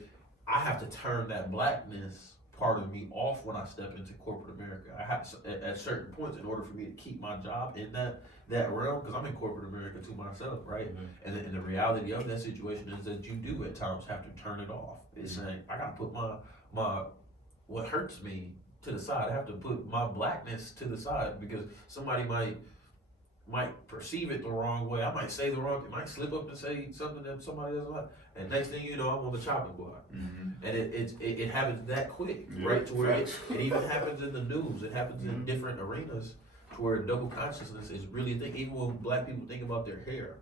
I have to turn that blackness part of me off when I step into corporate America. I have to, at certain points, in order for me to keep my job in that realm, because I'm in corporate America to myself, right? And the reality of that situation is that you do at times have to turn it off. It's saying I got to put my what hurts me to the side. I have to put my blackness to the side because somebody might perceive it the wrong way. I might say the wrong thing, might slip up and say something that somebody doesn't like. And next thing you know, I'm on the chopping block. And it happens that quick, right? To where it even happens in the news. It happens in different arenas to where double consciousness is really a thing. Even when black people think about their hair,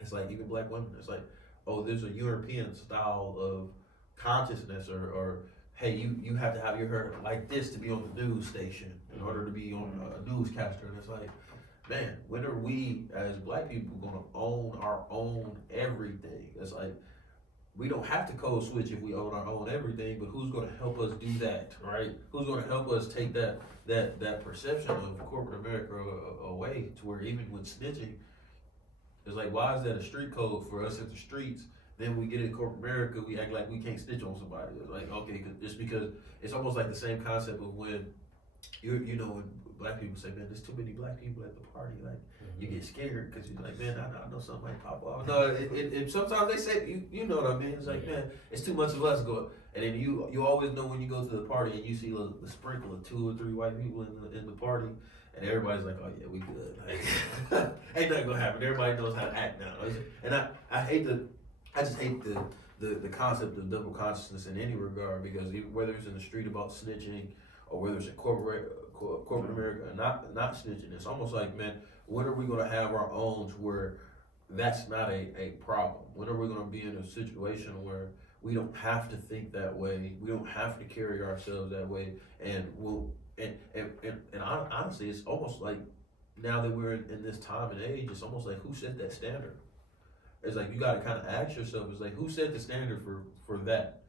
it's like, even black women, it's like, oh, there's a European style of consciousness, or hey, you have to have your hair like this to be on the news station in order to be on a newscaster. And it's like, man, when are we as black people gonna own our own everything? It's like, we don't have to code switch if we own our own everything, but who's gonna help us do that, right? Who's gonna help us take that perception of corporate America away to where even with snitching, it's like, why is that a street code for us in the streets? Then we get in corporate America, we act like we can't snitch on somebody. It's like, okay, it's because it's almost like the same concept of when you know when black people say, man, there's too many black people at the party, like you get scared because you're like, man, I know something might pop off. No, it sometimes they say, you know what I mean? It's like, man, it's too much of us go. And then you always know when you go to the party and you see the sprinkle of 2 or 3 white people in the party, and everybody's like, oh yeah, we good. Like, ain't nothing gonna happen. Everybody knows how to act now. And I just hate the concept of double consciousness in any regard, because whether it's in the street about snitching or whether it's in corporate America not snitching, it's almost like, man, when are we gonna have our own to where that's not a problem? When are we gonna be in a situation where we don't have to think that way, we don't have to carry ourselves that way, and honestly, it's almost like now that we're in this time and age, it's almost like who set that standard? It's like you got to kind of ask yourself, it's like who set the standard for that?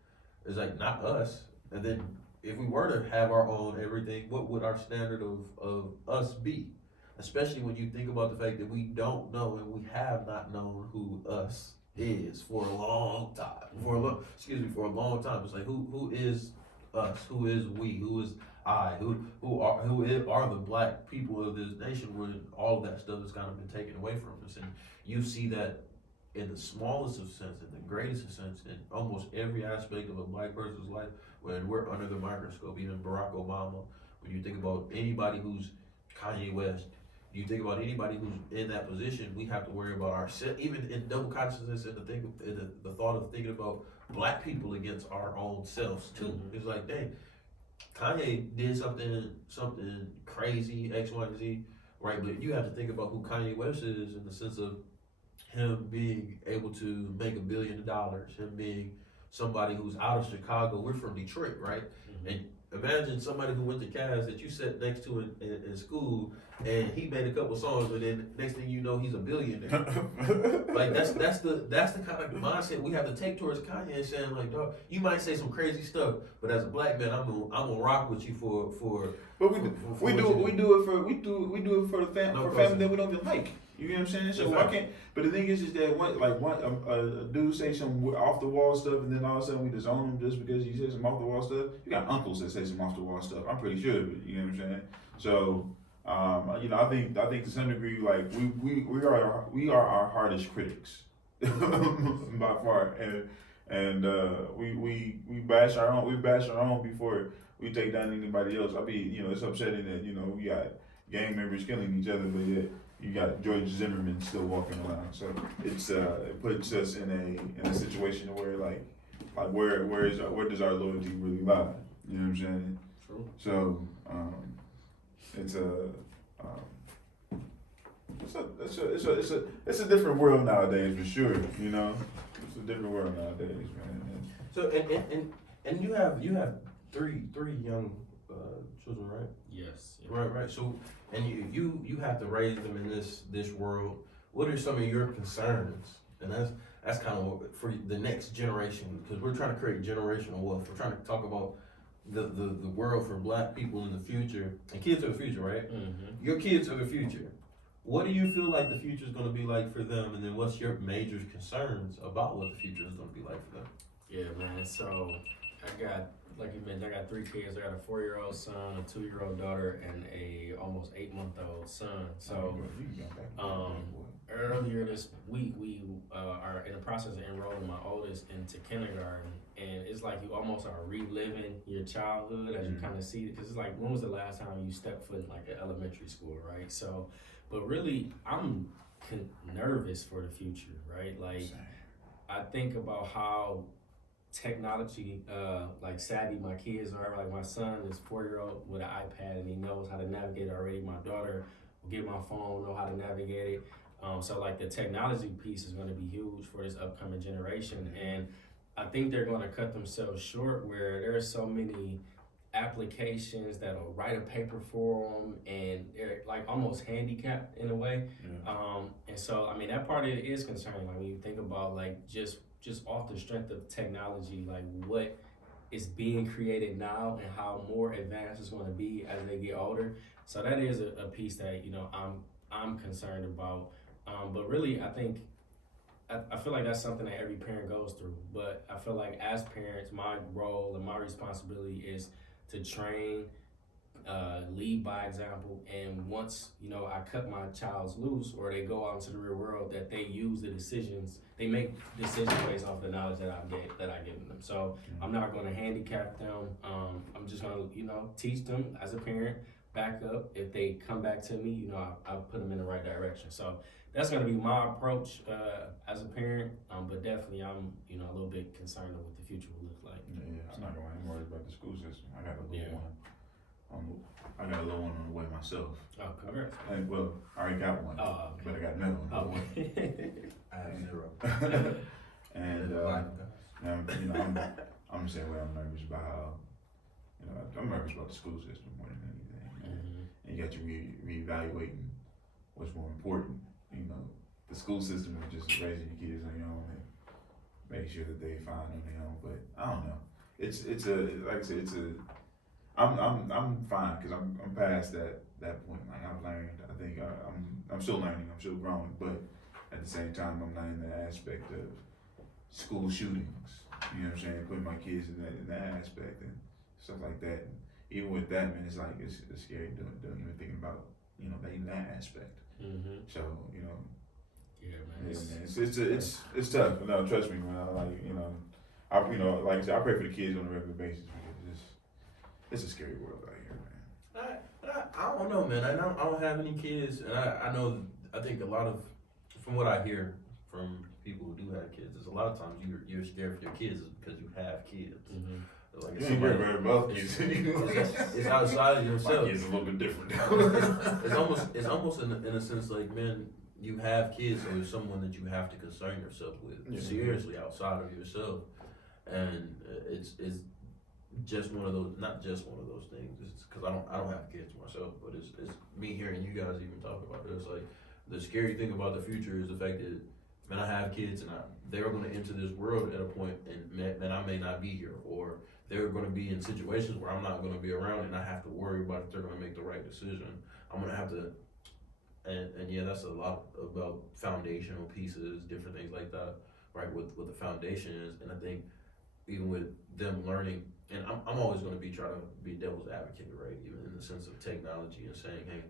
It's like not us. And then if we were to have our own everything, what would our standard of us be? Especially when you think about the fact that we don't know and we have not known who us is for a long time. For a long time. It's like who is us? Who is we? Who is I? Who are the black people of this nation, when all of that stuff has kind of been taken away from us? And you see that in the smallest of sense, in the greatest of sense, in almost every aspect of a black person's life, when we're under the microscope. Even Barack Obama, when you think about anybody who's Kanye West, you think about anybody who's in that position, we have to worry about ourselves, even in double consciousness, and the thought of thinking about black people against our own selves too. Mm-hmm. It's like, dang, Kanye did something crazy, X, Y, and Z, right? But you have to think about who Kanye West is in the sense of him being able to make $1 billion, him being somebody who's out of Chicago. We're from Detroit, right? Mm-hmm. And imagine somebody who went to Cass that you sat next to in school, and he made a couple songs, but then next thing you know, he's a billionaire. Like that's the kind of mindset we have to take towards Kanye, and saying like, dog, you might say some crazy stuff, but as a black man, I'm gonna rock with you for. But we do it for the family that we don't even like. You know what I'm saying? So I can't. But the thing is that a dude say some off the wall stuff, and then all of a sudden we disown him just because he says some off the wall stuff. You got uncles that say some off the wall stuff. I'm pretty sure of it. You know what I'm saying? So, I think to some degree, like we are our hardest critics by far, and we bash our own before we take down anybody else. It's upsetting that we got gang members killing each other, but yet you got George Zimmerman still walking around. So it puts us in a situation where where does our loyalty really lie? You know what I'm saying? True. So it's a different world nowadays for sure. It's a different world nowadays, man. So and you have three young children, right? Yes. Yeah. Right. So, and you have to raise them in this world. What are some of your concerns? And that's kind of for the next generation, because we're trying to create generational wealth. We're trying to talk about the world for black people in the future, and kids are the future, right? Mm-hmm. Your kids are the future. What do you feel like the future is going to be like for them, and then what's your major concerns about what the future is going to be like for them? Yeah, man. So I got, like you mentioned, I got 3 kids. I got a 4-year-old son, a 2-year-old daughter, and a almost 8-month-old son. So earlier this week, we are in the process of enrolling my oldest into kindergarten, and it's like you almost are reliving your childhood as you kind of see it, because it's like, when was the last time you stepped foot in like an elementary school, right? So, but really, I'm nervous for the future, right? Like, I think about how technology like savvy my kids are. Like, my son is 4-year-old with an iPad, and he knows how to navigate already. My daughter will get my phone, know how to navigate it. So like the technology piece is going to be huge for this upcoming generation, and I think they're going to cut themselves short where there's so many applications that'll write a paper for them, and they're like almost handicapped in a way. Yeah. And so I mean, that part of it is concerning. Like, when you think about like just off the strength of technology, like what is being created now and how more advanced it's going to be as they get older. So that is a piece that I'm concerned about. But really, I feel like that's something that every parent goes through. But I feel like as parents, my role and my responsibility is to train lead by example, and once I cut my child's loose, or they go out into the real world, that they use they make decisions based off the knowledge that I give them. So I'm not going to handicap them. I'm just going to teach them as a parent, back up. If they come back to me, I'll put them in the right direction. So that's going to be my approach as a parent. But definitely, I'm a little bit concerned of what the future will look like. Yeah, I'm not worried about the school system. I got a little one. I got a little one on the way myself. Oh, congrats. Well, I already got one, Oh, okay. but I got another one. Oh, I have 0. And I'm the same way. I'm nervous about how, I'm nervous about the school system more than anything. mm-hmm. And you got to reevaluating what's more important. The school system is just raising your kids on your own and making sure that they fine on their own. But I don't know. Like I said, I'm fine because I'm past that point. Like I've learned. I think I'm still learning. I'm still growing. But at the same time, I'm not in that aspect of school shootings. You know what I'm saying? Putting my kids in that aspect and stuff like that. And even with that, man, it's like it's scary doing even thinking about that aspect. Mm-hmm. So Yeah, man. yeah, man, it's tough. No, trust me, man. Like I said, I pray for the kids on a regular basis because it's a scary world out here, man. I don't know, man. I don't have any kids, and I think a lot of, from what I hear from people who do have kids, is a lot of times you're scared for your kids is because you have kids. Mm-hmm. Like You ain't worried about both kids. It's outside of yourself. My kids a little bit different. It's almost in a sense like, man, you have kids, so there's someone that you have to concern yourself with seriously outside of yourself, and it's just one of those, not just one of those things. It's because I don't have kids myself, but it's me hearing you guys even talk about it. It's like the scary thing about the future is the fact that, man, I have kids and they're going to enter this world at a point, and man, I may not be here, or they're going to be in situations where I'm not going to be around, and I have to worry about if they're going to make the right decision. I'm going to have to, and yeah, that's a lot about foundational pieces, different things like that, right? What the foundation is, and I think even with them learning, and I'm always going to be trying to be devil's advocate, right? Even in the sense of technology and saying, hey,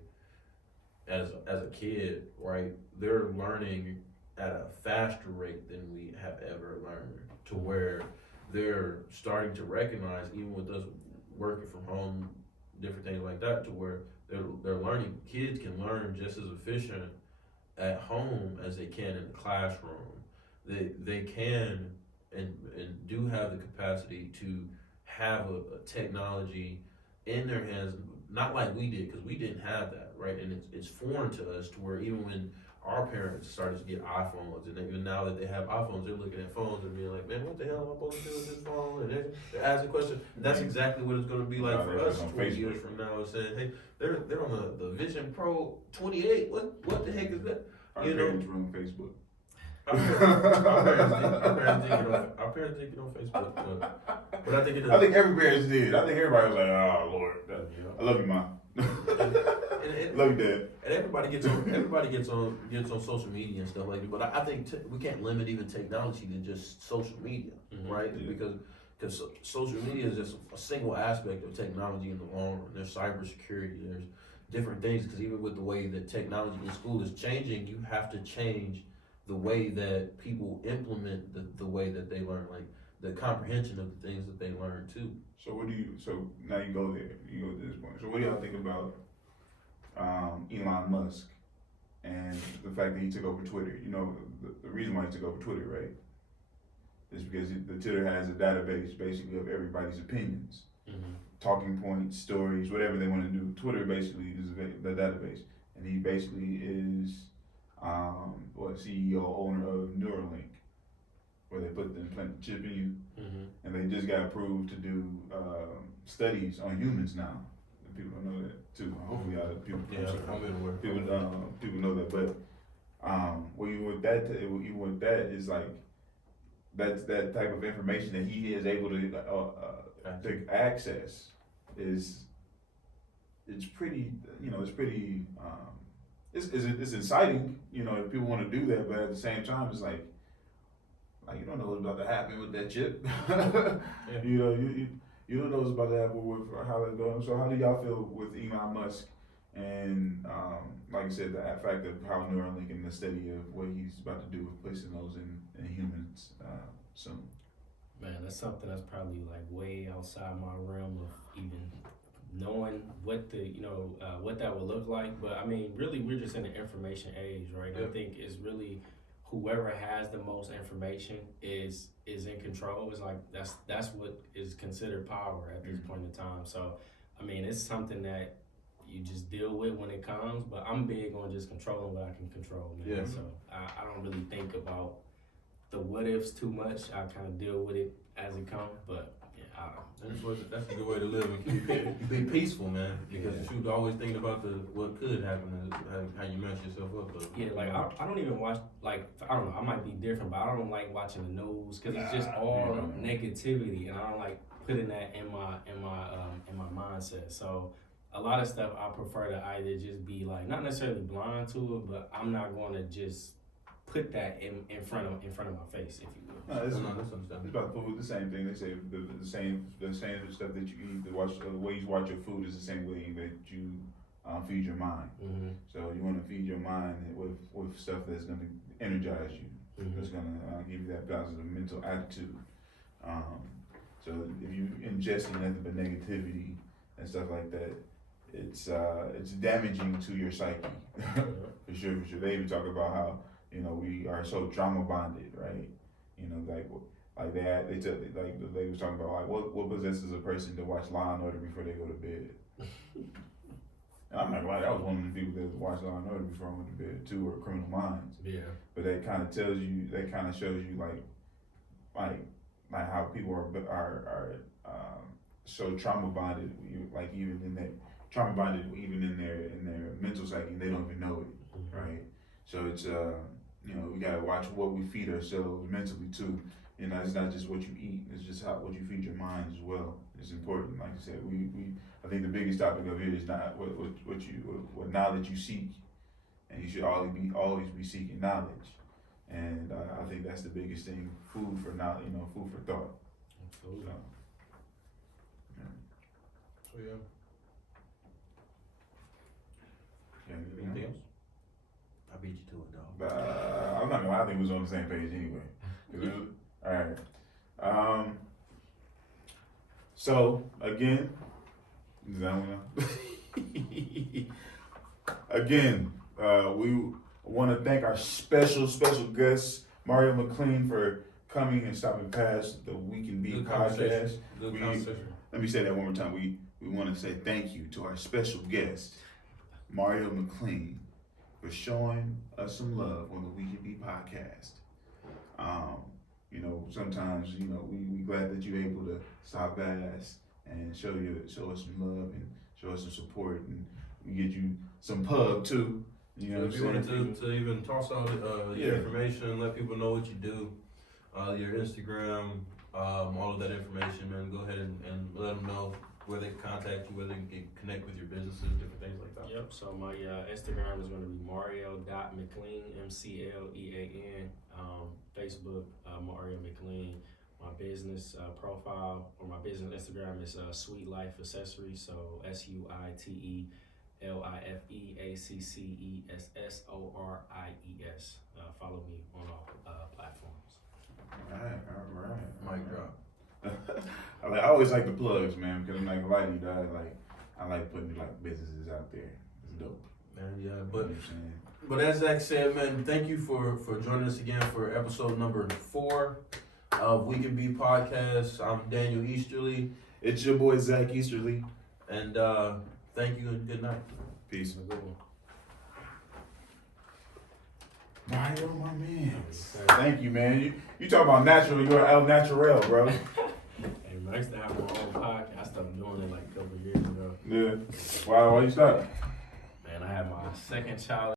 as a kid, right, they're learning at a faster rate than we have ever learned, to where they're starting to recognize, even with us working from home, different things like that, to where they're learning. Kids can learn just as efficient at home as they can in the classroom. They can and do have the capacity to have a technology in their hands, not like we did, because we didn't have that, right? And it's foreign to us, to where even when our parents started to get iPhones, and even now that they have iPhones, they're looking at phones and being like, man, what the hell am I supposed to do with this phone? And they're asking questions. That's exactly what it's going to be like for us 20 years from now, and saying, hey, they're on the Vision Pro 28. What the heck is that? Our parents were on Facebook. Our parents did get on Facebook, but I think I think every parent did. I think everybody was like, "Oh Lord, I love you, Mom. Love you, Dad." And everybody gets on social media and stuff like that. But I think we can't limit even technology to just social media, right? Yeah. Because social media is just a single aspect of technology in the long run. There's cybersecurity. There's different things. Because even with the way that technology in school is changing, you have to change the way that people implement the way that they learn, like the comprehension of the things that they learn too. So now you go there, you go to this point. So what do y'all think about Elon Musk and the fact that he took over Twitter? The reason why he took over Twitter, right, is because the Twitter has a database basically of everybody's opinions, talking points, stories, whatever they want to do. Twitter basically is the database, and he basically is CEO, owner of Neuralink, where they put the implant chip in you, and they just got approved to do studies on humans now. And people don't know that too. Hopefully, people know that. But what you with that is like that's that type of information that he is able to access it's pretty it's exciting, if people want to do that, but at the same time, it's like you don't know what's about to happen with that chip. Yeah. you don't know what's about to happen with how it's going. So how do y'all feel with Elon Musk and like I said, the fact of how Neuralink and the study of what he's about to do with placing those in humans soon? Man, that's something that's probably like way outside my realm of even knowing what the what that would look like. But I mean, really, we're just in the information age, right? Yeah. I think it's really whoever has the most information is in control. It's like that's what is considered power at this point in time. So I mean, it's something that you just deal with when it comes. But I'm big on just controlling what I can control, man. Yeah. So I don't really think about the what ifs too much. I kind of deal with it as it comes. But yeah, I don't know. That's a good way to live and be peaceful, man. Because Yeah. shoot, always thinking about what could happen and how you mess yourself up. But, Yeah, like I don't even watch, like, I don't know, I might be different, but I don't like watching the news because it's just all negativity, and I don't like putting that in my mindset. So a lot of stuff I prefer to either just be like not necessarily blind to it, but I'm not going to just put that in front of my face, if you will. No, it's understandable. about food. The same thing. They say the same stuff that you eat. The way you watch your food is the same way that you feed your mind. Mm-hmm. So you want to feed your mind with stuff that's going to energize you. Mm-hmm. That's going to give you that positive mental attitude. So if you ingesting nothing but negativity and stuff like that, it's damaging to your psyche. For sure. They even talk about how we are so trauma bonded, right? Like they took, like the lady was talking about like what possesses a person to watch Law and Order before they go to bed. And I'm like, wow, that was one of the people that watched Law and Order before I went to bed too, or Criminal Minds. Yeah. But that kind of tells you, that kind of shows you like how people are so trauma bonded, like even in their mental psyche, they don't even know it, right? So it's we gotta watch what we feed ourselves mentally too. It's not just what you eat; it's just what you feed your mind as well. It's important. Like I said, I think the biggest topic of it is not what knowledge you seek, and you should always be seeking knowledge. And I think that's the biggest thing: food for knowledge, food for thought. Absolutely. So yeah. Anything else? I beat you to it, dog. But I'm not gonna lie, I think we was on the same page anyway. All right. So again, we want to thank our special guest Mario McLean for coming and stopping past the WeCannBe podcast. Good conversation. Let me say that one more time. We want to say thank you to our special guest Mario McLean for showing us some love on the WeCannBe podcast. Sometimes we glad that you're able to stop past and show us some love and show us some support, and we get you some pub too. If you wanted to even toss out your information, let people know what you do, your Instagram, all of that information, man, go ahead and let them know where they can contact you, where they can connect with your businesses, different things like that. Yep, so my Instagram is going to be Mario.McLean, McLean. Facebook, Mario McLean. My business profile, or my business Instagram is Sweet Life Accessories, so SuiteLifeAccessories. Follow me on all platforms. All right. Mic drop. I always like the plugs, man, because I'm not gonna lie to you, dog. I like putting businesses out there. It's dope. Man, yeah, You know but what I'm saying? But as Zach said, man, thank you for joining us again for episode number 4 of WeCannBe podcast. I'm Daniel Easterly. It's your boy Zach Easterly. And thank you and good night. Peace. Have a good one. Mario, my man. Thank you, man. You talk about natural, you're El Naturel, bro. Hey, man, I used to have my own podcast. I started doing it like a couple years ago. Yeah. Why you stop? Man, I had my second child.